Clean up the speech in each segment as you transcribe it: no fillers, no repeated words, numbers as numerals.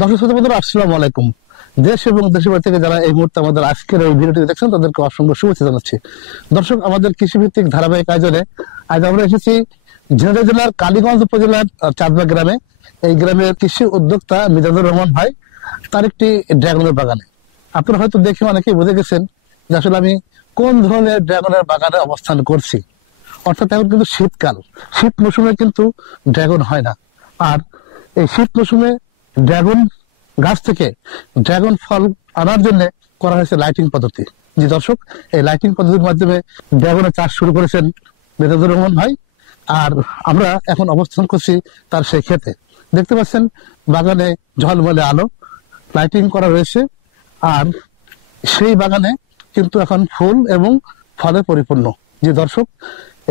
দর্শক শ্রোতা বন্ধুরা, আসসালামু আলাইকুম। দেশ এবং দেশের বাইরে থেকে যারা এই মুহূর্তে আমাদের আজকের এই ভিডিওটি দেখছেন তাদেরকে অসংখ্য শুভেচ্ছা জানাচ্ছি। দর্শক, আমাদের কৃষিভিত্তিক ধারাবাহিক আয়োজনে আজ আমরা এসেছি ঝিনাইদহ জেলার কালীগঞ্জ উপজেলার চাঁদবাগ গ্রামে। এই গ্রামের কৃষি উদ্যোক্তা মিজানুর রহমান ভাই, তার একটি ড্রাগনের বাগানে। আপনারা হয়তো দেখে অনেকেই বুঝে গেছেন যে আসলে আমি কোন ধরনের ড্রাগনের বাগানে অবস্থান করছি। অর্থাৎ এখন কিন্তু শীতকাল, শীত মৌসুমে কিন্তু ড্রাগন হয় না। আর এই শীত মৌসুমে ড্রাগন গাছ থেকে ড্রাগন ফল আনার জন্য করা হয়েছে লাইটিং পদ্ধতি। জি দর্শক, এই লাইটিং পদ্ধতির মাধ্যমে ড্রাগনের চাষ শুরু করেছেন মিজানুর রহমান ভাই। আর আমরা এখন অবস্থান করছি তার সেই ক্ষেতে। দেখতে পাচ্ছেন বাগানে ঝলমলে আলো, লাইটিং করা রয়েছে। আর সেই বাগানে কিন্তু এখন ফুল এবং ফলে পরিপূর্ণ। যে দর্শক,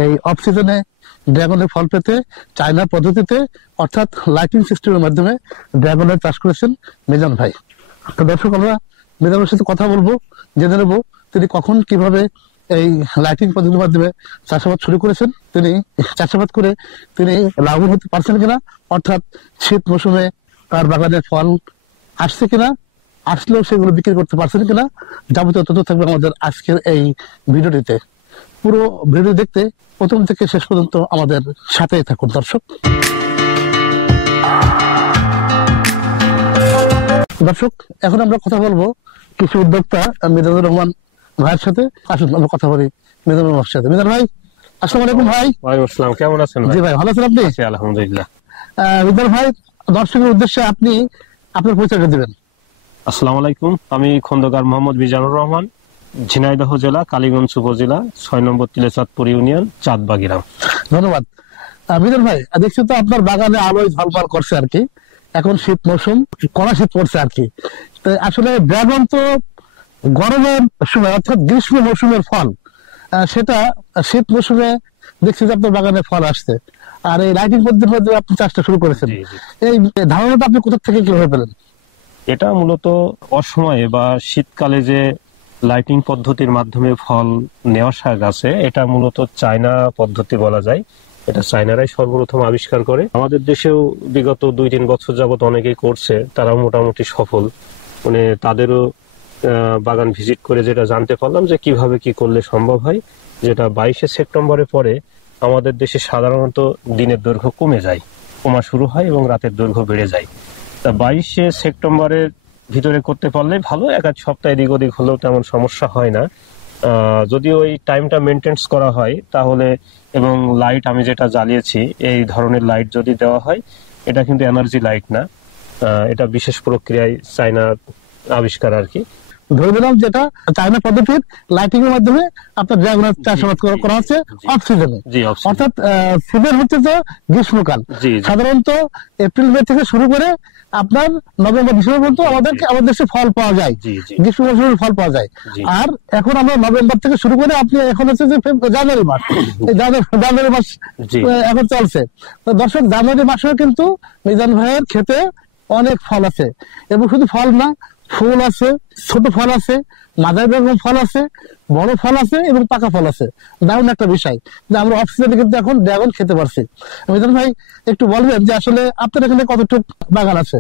এই অফ সিজনে ড্রাগনের ফল পেতে চায়না পদ্ধতিতে অর্থাৎ লাইটিং সিস্টেমের মাধ্যমে ড্রাগনের চাষ করেছেন মিজান ভাই। তো দর্শক, আমরা মিজানের সাথে কথা বলবো, জেনে নেবো তিনি কখন কিভাবে এই লাইটিং পদ্ধতির মাধ্যমে চাষাবাদ শুরু করেছেন, তিনি চাষাবাদ করে তিনি লাভবান হতে পারছেন কিনা, অর্থাৎ শীত মৌসুমে তার বাগানের ফল আসছে কিনা, আসলেও সেগুলো বিক্রি করতে পারছেন কিনা, যাবতীয় তথ্য থাকবে আমাদের আজকের এই ভিডিওটিতে। পুরো ভিডিও দেখতে প্রথম থেকে শেষ পর্যন্ত আমাদের সাথেই থাকুন দর্শক। দর্শক, এখন আমরা কথা বলবো কৃষি উদ্যোক্তা মিজানুর রহমান ভাইয়ের সাথে। আসুন আমরা কথা বলি মিজানুর রহমানের সাথে। মিজান ভাই, আসসালামু আলাইকুম। ভাই ওয়ালাইকুম আসসালাম, কেমন আছেন? জি ভাই, ভালো আছেন আপনি? আলহামদুলিল্লাহ। মিজান ভাই, দর্শকের উদ্দেশ্যে আপনি আপনার পরিচয়টা দিবেন। আসসালামু আলাইকুম, আমি খন্দকার মোহাম্মদ মিজানুর রহমান, ঝিনাইদহ জেলা কালীগঞ্জ উপজেলা 6 নম্বর তিলেচাঁদপুর ইউনিয়ন, চাঁদবাগ গ্রাম। ধন্যবাদ। মিজান ভাই, দেখছি তো আপনার বাগানে আলোয় ঝলমল করছে আর কি। এখন শীত মৌসুম, কড়া শীত পড়ছে আর কি। তো আসলে ড্রাগন তো গরমের সময় অর্থাৎ গ্রীষ্ম মৌসুমের ফল, সেটা শীত মৌসুমে দেখছি যে আপনার বাগানে ফল আসছে। আর এই লাইটিং পদ্ধতির মধ্যে আপনি চাষটা শুরু করেছেন। এই ধারণাটা আপনি কোথা থেকে কিভাবে পেলেন? এটা মূলত অসময়ে বা শীতকালে যে লাইটিং পদ্ধতির মাধ্যমে ফল নেওয়া শাক আছে, এটা মূলত চায়না পদ্ধতি বলা যায়। এটা চায়নারাই সর্বপ্রথম আবিষ্কার করে। আমাদের দেশেও বিগত 2-3 বছর যাবত অনেকেই করছে, তারাও মোটামুটি সফল। মানে তাদেরও বাগান ভিজিট করে যেটা জানতে পারলাম যে কিভাবে কি করলে সম্ভব হয়, যেটা 22শে সেপ্টেম্বরের পরে আমাদের দেশে সাধারণত দিনের দৈর্ঘ্য কমে যায়, কমা শুরু হয় এবং রাতের দৈর্ঘ্য বেড়ে যায়। তা 22শে সেপ্টেম্বরের ভিতরে করতে পারলে ভালো, 1-2 সপ্তাহ এদিক ওদিক হলেও তেমন সমস্যা হয় না। যদি ওই টাইমটা মেনটেন্স করা হয় তাহলে, এবং লাইট আমি যেটা জ্বালিয়েছি এই ধরনের লাইট যদি দেওয়া হয়, এটা কিন্তু এনার্জি লাইট না, এটা বিশেষ প্রক্রিয়ায় চায়নার আবিষ্কার আর কি। ধরে নিলাম যেটা চায়না পদ্ধতির লাইটিং এর মাধ্যমে আপনার ড্রাগনের চাষাবাদ করা হচ্ছে অফ সিজনে। অর্থাৎ সিজন হচ্ছে তো গ্রীষ্মকাল, সাধারণত এপ্রিল মে থেকে শুরু করে আপনার নভেম্বর ডিসেম্বর পর্যন্ত আমাদের দেশে ফল পাওয়া যায়, গ্রীষ্ম মৌসুমের ফল পাওয়া যায়। আর এখন আমরা নভেম্বর থেকে শুরু করে আপনি এখন হচ্ছে যে জানুয়ারি মাস, এই জানুয়ারি মাস এখন চলছে। তো দর্শক, জানুয়ারি মাসেও কিন্তু মিজান ভাইয়ের ক্ষেতে অনেক ফল আছে, এবং শুধু ফল না, ফুল আছে, ছোট ফল আছে, মাঝারি রকম ফল আছে, বড় ফল আছে এবং পাকা ফল আছে। দারুণ একটা বিষয় যে আমরা অফ সিজনে কিন্তু এখন ড্রাগন খেতে পারছি। মিজান ভাই, একটু বলবেন যে আসলে আপনার এখানে কতটুকু বাগান আছে,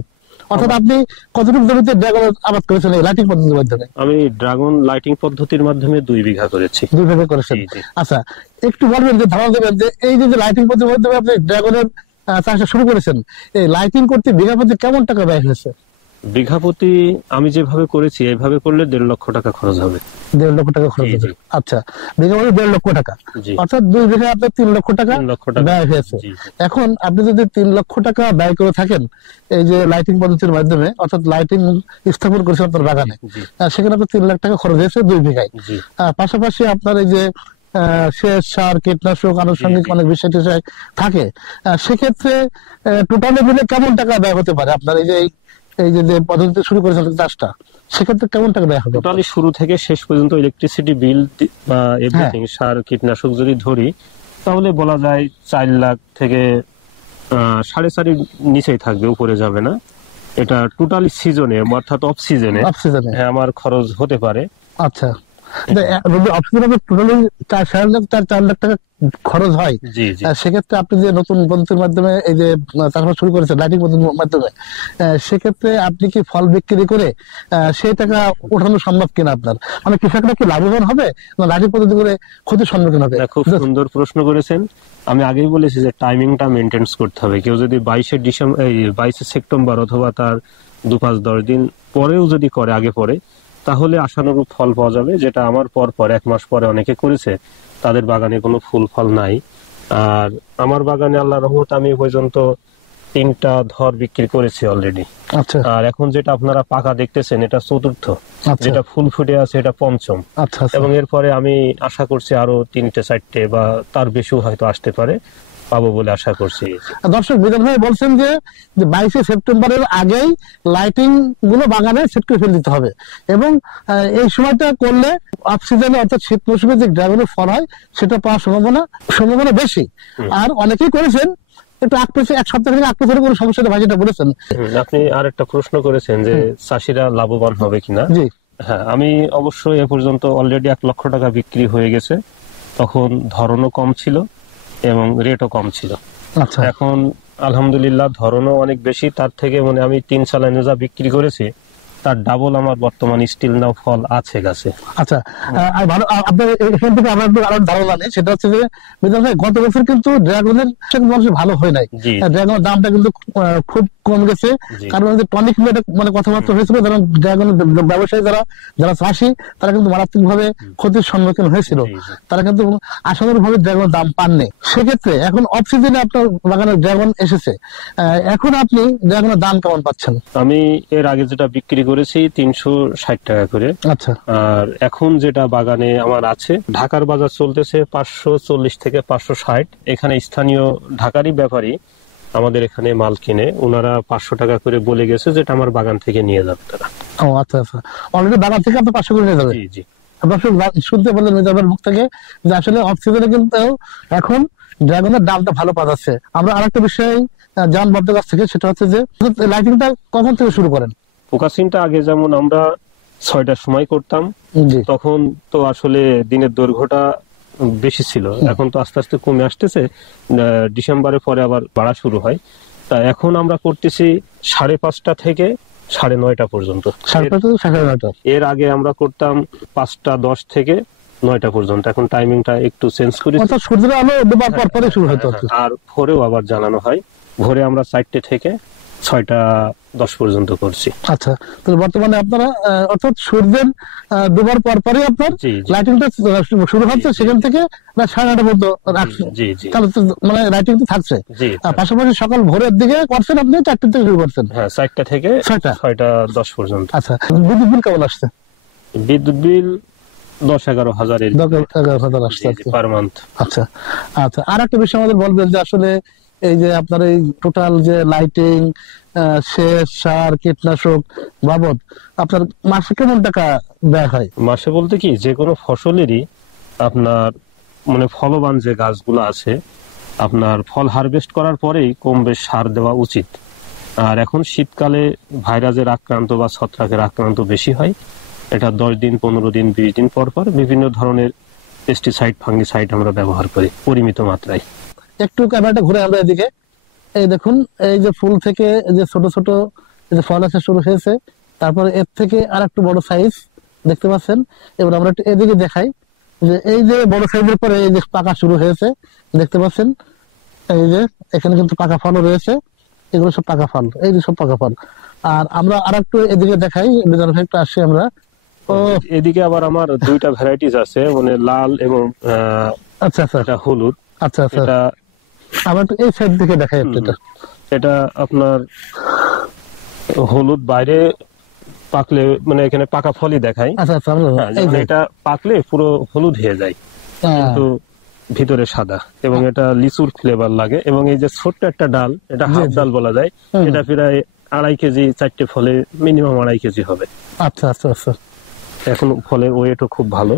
অর্থাৎ আপনি কতটুকু জমিতে ড্রাগন আবাদ করেছেন এই লাইটিং পদ্ধতির মাধ্যমে? আমি ড্রাগন লাইটিং পদ্ধতির মাধ্যমে 2 বিঘা করেছি। 2 বিঘা করেছেন? আচ্ছা, একটু বলবেন যে ধারণা দেবেন যে এই যে লাইটিং পদ্ধতির মাধ্যমে আপনি ড্রাগনের চাষটা শুরু করেছেন, এই লাইটিং করতে বিঘা প্রতি কেমন টাকা ব্যয় হয়েছে? বিঘা প্রতি আমি যেভাবে করেছি এইভাবে করলে 1.5 লক্ষ টাকা খরচ হবে। 1.5 লক্ষ টাকা খরচ হবে? আচ্ছা, বিঘা প্রতি 1.5 লক্ষ টাকা, অর্থাৎ 2 বিঘা আপনার 3 লক্ষ টাকা ব্যয় হয়েছে। এখন আপনি যদি 3 লক্ষ টাকা ব্যয় করে থাকেন এই যে লাইটিং পদ্ধতির মাধ্যমে, অর্থাৎ লাইটিং স্থাপন করেছেন আপনার বাগানে, সেখানে আপনার 3 লাখ টাকা খরচ হয়েছে 2 বিঘায়। পাশাপাশি আপনার এই যে সেচ সার কীটনাশক আনুষঙ্গিক অনেক বিষয় টিষয় থাকে, সেক্ষেত্রে টোটালি মিলে কেমন টাকা ব্যয় হতে পারে আপনার এই যে পদ্ধতি শুরু করেছেন চাষটা, সেক্ষেত্রে কেমন টাকা ব্যয় হবে? টোটালি শুরু থেকে শেষ পর্যন্ত ইলেকট্রিসিটি বিল বা এভরিথিং, সার কীটনাশক যদি ধরি, তাহলে বলা যায় 4 লাখ থেকে 4.5 নিচেই থাকবে, উপরে যাবে না। এটা টোটালি সিজনে অর্থাৎ অফ সিজনে আমার খরচ হতে পারে। আচ্ছা, টোটালি 4 লাখ টাকা খরচ হয়, সেক্ষেত্রে আপনি যে নতুন পদ্ধতির মাধ্যমে এই যে চাষবাস শুরু করেছেন লাইটিং পদ্ধতির মাধ্যমে, সেক্ষেত্রে আপনি কি ফল বিক্রি করে সেই টাকা ওঠানো সম্ভব কিনা আপনার, মানে কৃষকরা কি লাভবান হবে না লাইটিং পদ্ধতি করে ক্ষতির সম্মুখীন হবে? খুব সুন্দর প্রশ্ন করেছেন। আমি আগেই বলেছি যে টাইমিংটা মেনটেন করতে হবে। কেউ যদি 22 সেপ্টেম্বর অথবা তার 2-5-10 দিন পরেও যদি করে, আগে পরে, তাহলে আশানুরূপ ফল পাওয়া যাবে। যেটা আমার পর 1 মাস পরে অনেকে করেছে, তাদের বাগানে কোনো ফুল ফল নাই। আর আমার বাগানে আল্লাহর রহমতে আমি পর্যন্ত 3টা ধর বিক্রি করেছি অলরেডি। আর এখন যেটা আপনারা পাকা দেখতেছেন এটা 4র্থ, যেটা ফুল ফুটে আছে এটা 5ম। এবং এরপরে আমি আশা করছি আরো 3টে-4টে বা তার বেশিও হয়তো আসতে পারে, পাবো বলে আশা করছি। দর্শক, বিধান ভাই বলছেন যে 22 সেপ্টেম্বরের আগেই লাইটিং গুলো বাগানে সেট করে ফেলে দিতে হবে, এবং এই সময়টা করলে অফ সিজনে অর্থাৎ শীত মৌসুমে যে ড্রাগনের ফল হয় সেটা পাওয়ার সম্ভাবনা বেশি। আর অনেকেই করেছেন একটু এক সপ্তাহ থেকে 8 বছরের কোনো সমস্যা নেই ভাই, যেটা বলেছেন। আপনি আর একটা প্রশ্ন করেছেন যে চাষিরা লাভবান হবে কিনা। হ্যাঁ, আমি অবশ্যই এ পর্যন্ত অলরেডি 1 লক্ষ টাকা বিক্রি হয়ে গেছে। তখন ধরনও কম ছিল এবং রেটও কম ছিল। এখন আলহামদুলিল্লাহ ধরনও অনেক বেশি, তার থেকে আমি 3 চালানে যা বিক্রি করেছি তার ডাবল আমার বর্তমান স্টিল নাও ফল আছে গাছে। আচ্ছা, ভালো। আপনার এখান থেকে আমার আরো ধারণা নেই, সেটা হচ্ছে যে গত বছর কিন্তু ড্রাগনের ভালো হয় নাই, ড্রাগনের দামটা কিন্তু খুব কম গেছে। কারণ টনিক কথাবার্তা হয়েছিল, যারা ড্রাগন ব্যবসায়ী যারা চাষি তারা কিন্তু মারাত্মক ভাবে ক্ষতির সম্মুখীন হয়েছিল, তারা কিন্তু আশানুরূপ ভাবে ড্রাগনের দাম পাননি। সেক্ষেত্রে এখন অফ সিজনে আপনার বাগানে ড্রাগন এসেছে, এখন আপনি ড্রাগনের দাম কেমন পাচ্ছেন? আমি এর আগে যেটা বিক্রি করেছি 360 টাকা করে। আচ্ছা, আর এখন যেটা বাগানে আমার আছে, ঢাকার বাজার চলতেছে 540 থেকে 560। এখানে স্থানীয় ঢাকারই ব্যাপারী আমাদের এখানে মাল কিনে, ওনারা 500 টাকা করে বলে গেছে, যেটা আমার বাগান থেকে নিয়ে যাবে তারা। ও আচ্ছা, অলরেডি বাগান থেকে আপনি 500 করে নিয়ে যাবেন? জি। দর্শক শুনতে বললেন মিজাবের মুখ থেকে যে আসলে অফ সিজনে কিন্তু এখন ড্রাগনের দামটা ভালো পাওয়া যাচ্ছে। আমরা আরেকটা বিষয় জানবো আপনার কাছ থেকে, সেটা হচ্ছে যে লাইটিংটা কখন থেকে শুরু করেন? ফোকাসিংটা আগে যেমন আমরা 6টার সময় করতাম, তখন তো আসলে দিনের দৈর্ঘ্যটা বেশি ছিল। এখন তো আস্তে আস্তে কমে আসতেছে, ডিসেম্বরের পরে আবার বাড়া শুরু হয়। তা এখন আমরা করতেছি 5:30 থেকে 9:30 পর্যন্ত। 9:30 এর আগে আমরা করতাম 5:10 থেকে 9টা পর্যন্ত। এখন টাইমিংটা একটু চেঞ্জ করেছি। সূর্যের আলো ডোবার পর পরে শুরু হতো। আর ভোরেও আবার জানানো হয়, ভোরে আমরা 4টে থেকে 6:10 পর্যন্ত করছি। আচ্ছা, তো বর্তমানে আপনারা অর্থাৎ সূর্যের ডোবার পর পরে আপনার লাইটিংটা শুরু হচ্ছে, সেখান থেকে 9:30 পর্যন্ত রাখছেন। মানে লাইটিং তো থাকছে, পাশাপাশি সকাল ভোরের দিকে করছেন আপনি 4টে থেকে শুরু করছেন? হ্যাঁ, 4টা থেকে 6:10 পর্যন্ত। আচ্ছা, বিদ্যুৎ বিল কেমন আসছে? বিদ্যুৎ বিল 10-11 হাজারের 10-11 আসছে পার মান্থ। আচ্ছা, আর একটা বিষয় আমাদের বলবেন যে আসলে এই যে আপনার এই টোটাল যে লাইটিং, সেচ, সার, কীটনাশক বাবদ আপনার মাসে কেমন টাকা ব্যয় হয়? মাসে বলতে কি, যে কোনো ফসলেরই আপনার ফলবান যে গাছগুলো আছে, আপনার ফল হারভেস্ট করার পরেই কম বেশ সার দেওয়া উচিত। আর এখন শীতকালে ভাইরাসের আক্রান্ত বা ছত্রাকের আক্রান্ত বেশি হয়। এটা 10 দিন, 15 দিন, 20 দিন পর পর বিভিন্ন ধরনের পেস্টিসাইড, ফাঙ্গিসাইড আমরা ব্যবহার করি পরিমিত মাত্রায়। একটু ক্যামেরাটা ঘুরে আমরা এদিকে, এই দেখুন এই যে ফুল থেকে যে ছোট ছোট যে ফল আসা শুরু হয়েছে, তারপরে এর থেকে আর একটু বড় সাইজ দেখতে পাচ্ছেন। এবার আমরা একটু এদিকে দেখাই যে এই যে বড় সাইজের পরে এই যে পাকা শুরু হয়েছে দেখতে পাচ্ছেন, এই যে এখানে কিন্তু পাকা ফলও রয়েছে, এগুলো সব পাকা ফল, এই যে সব পাকা ফল। আর আমরা আর একটু এদিকে দেখাই, বিধান ভাই একটু আসছি আমরা। এদিকে আবার আমার 2টা ভ্যারাইটিস আছে, লাল এবং হলুদ। আচ্ছা, আমরা একটু এই সাইড থেকে দেখাই। এটা আপনার হলুদ, বাইরে পাকলে এখানে পাকা ফলই দেখায়। আচ্ছা, এটা পাকলে পুরো হলুদ হয়ে যায়। কিন্তু ভিতরে সাদা, এবং এটা লিচুর ফ্লেভার লাগে। এবং এই যে ছোট্ট একটা ডাল, এটা জি, হাফ জি। ডাল বলা যায়, হুম। এটা প্রায় 2.5 কেজি, 4টে ফলে মিনিমাম 2.5 কেজি হবে। আচ্ছা আচ্ছা আচ্ছা। এখন ফলের ওয়েটও খুব ভালো।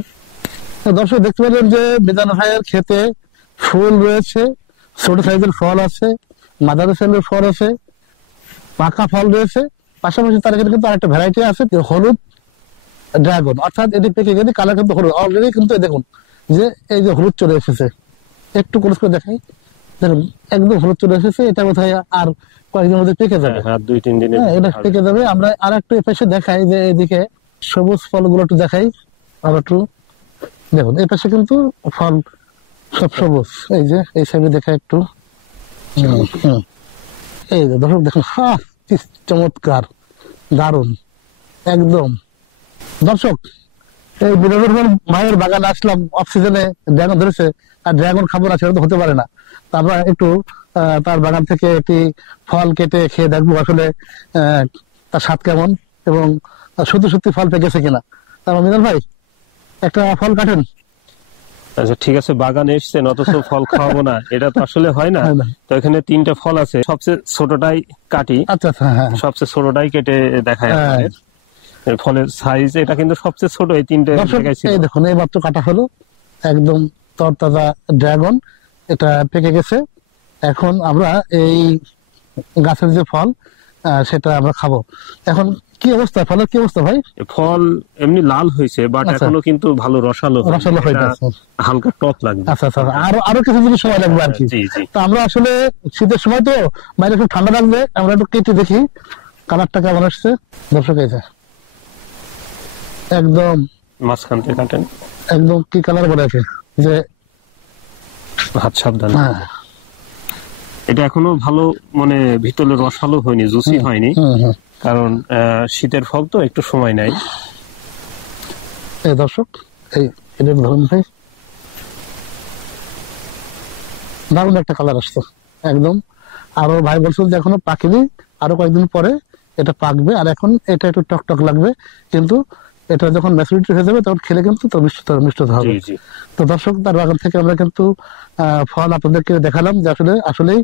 তো দর্শক দেখতে পেলেন যে মিজান ভাইয়ের ক্ষেতে ফুল রয়েছে, ছোট সাইজের ফল আছে, মাঝারি সাইজের ফল আছে, পাকা ফল রয়েছে। পাশাপাশি তার এখানে কিন্তু আরেকটা ভ্যারাইটি আছে, যে হলুদ ড্রাগন, অর্থাৎ এটি পেকে গেলে কালার কিন্তু হলুদ অলরেডি, কিন্তু এই দেখুন যে এই যে হলুদ চলে এসেছে, একটু ক্লোজ করে দেখাই, দেখুন একদম হলুদ চলে এসেছে। এটা বোধহয় আর কয়েকদিনের মধ্যে পেকে যাবে। হ্যাঁ, 2-3 দিনের হ্যাঁ, এটা হবে। পেকে যাবে। আমরা আর একটু এপাশে দেখাই, যে এদিকে সবুজ ফলগুলো একটু দেখাই, আর একটু দেখুন এই পাশে কিন্তু ফল সব সবুজ। এই যে এই সাইডে দেখা একটু, হুম। এই যে দর্শক দেখুন, কি চমৎকার, দারুণ একদম। দর্শক, এই বিনোদন ভাইয়ের বাগান আসলাম, অক্সিজেনে ড্রাগন ধরেছে, আর ড্রাগন খাবো না সেটা তো হতে পারে না। তা আমরা একটু তার বাগান থেকে একটি ফল কেটে খেয়ে দেখবো আসলে তার স্বাদ কেমন, এবং সত্যি সত্যি ফল পেকেছে কিনা। তারপর মিজান ভাই একটা ফল কাটেন। আচ্ছা, ঠিক আছে, বাগানে এসছেন অথচ ফল খাওয়াবো না, এটা তো আসলে হয় না। হয় না। তো এখানে 3টে ফল আছে, সবচেয়ে ছোটটাই কাটি, আচ্ছা আচ্ছা, হ্যাঁ সবচেয়ে ছোটটাই কেটে দেখায় হ্যাঁ। আপনাদের। এই ফলের সাইজ এটা কিন্তু সবচেয়ে ছোট, এই 3টে দর্শক দেখাইছিল। এই দেখুন, এই মাত্র কাটা হলো, একদম তরতাজা ড্রাগন, এটা পেকে গেছে। এখন আমরা এই গাছের যে ফল, সেটা আমরা খাবো। এখন কি অবস্থা, ফলের কি অবস্থা ভাই? ফল এমনি লাল হয়েছে, বাট আচ্ছা। এখনো কিন্তু ভালো রসালো হয়নি। রসালো হয়ে এটা গেছে। হালকা টক লাগবে। আচ্ছা আচ্ছা, আরো আরো কিছু দিন সময় লাগবে আর কি। জি জি। তো আমরা আসলে শীতের সময় তো বাইরে খুব ঠান্ডা লাগবে, আমরা একটু কেটে দেখি কালারটা কেমন আসছে। দর্শক এই যে একদম মাঝখান থেকে কাটেন, একদম কি কালার বলে আছে, যে হাত সাবধান। হ্যাঁ, এটা এখনো ভালো, মানে ভিতরে রসালো হয়নি, জুসি হয়নি, হুম হুম। কারণ শীতের ফল তো একটু সময় নেয়। এই দর্শক, এই এটা ধরুন ভাই, দারুণ একটা কালার আসছে একদম। আরো ভাই বলছিল যে এখনো পাকেনি, আরো কয়েকদিন পরে এটা পাকবে, আর এখন এটা একটু টক টক লাগবে, কিন্তু এটা যখন ম্যাচুরিটি হয়ে যাবে তখন খেলে কিন্তু তো মিষ্ট মিষ্ট হবে। জি জি। তো দর্শক, তার বাগান থেকে আমরা কিন্তু ফল আপনাদেরকে দেখালাম, যে আসলেই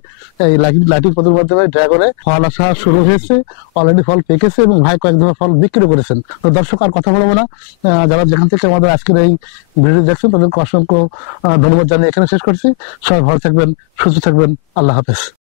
এই লাইটিং পদ্ধতির মাধ্যমে ড্রাগনে ফল আসা শুরু হয়েছে, অলরেডি ফল পেকেছে, এবং ভাই কয়েক ধরনের ফল বিক্রি করেছেন। তো দর্শক, আর কথা বলবো না, যারা যেখান থেকে আমাদের আজকের এই ভিডিও দেখছেন তাদেরকে অসংখ্য ধন্যবাদ জানিয়ে এখানে শেষ করছি। সবাই ভালো থাকবেন, সুস্থ থাকবেন, আল্লাহ হাফেজ।